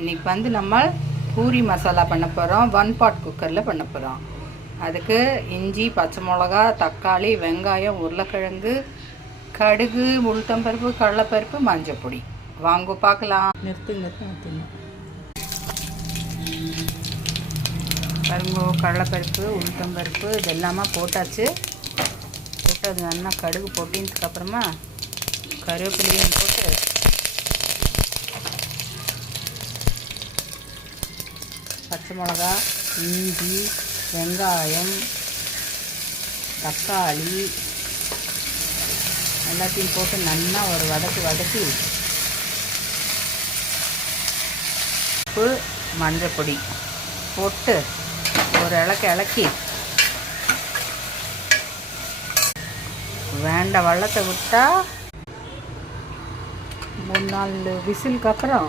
இன்றைக்கி வந்து நம்ம பூரி மசாலா பண்ண போகிறோம். 1 பாட் குக்கரில் பண்ண போகிறோம். அதுக்கு இஞ்சி, பச்சை மிளகா, தக்காளி, வெங்காயம், உருளைக்கிழங்கு, கடுகு, உளுத்தம்பருப்பு, கடலைப்பருப்பு, மஞ்சள் பொடி. வாங்க பார்க்கலாம். நிறுத்துங்க. பாருங்க, கடலைப்பருப்பு, உளுத்தம்பருப்பு இதெல்லாமா போட்டாச்சு. போட்டு அது நல்லா கடுகு போட்டினதுக்கப்புறமா கருவேப்பிலையும் போட்டு பச்சை மிளகா, இஞ்சி, வெங்காயம், தக்காளி எல்லாத்தையும் போட்டு நல்லா ஒரு வதக்கி உப்பு, மஞ்சள் பொடி போட்டு ஒரு இலக்கி வெள்ளத்தை விட்டால் 3-4 விசிலுக்கு அப்புறம்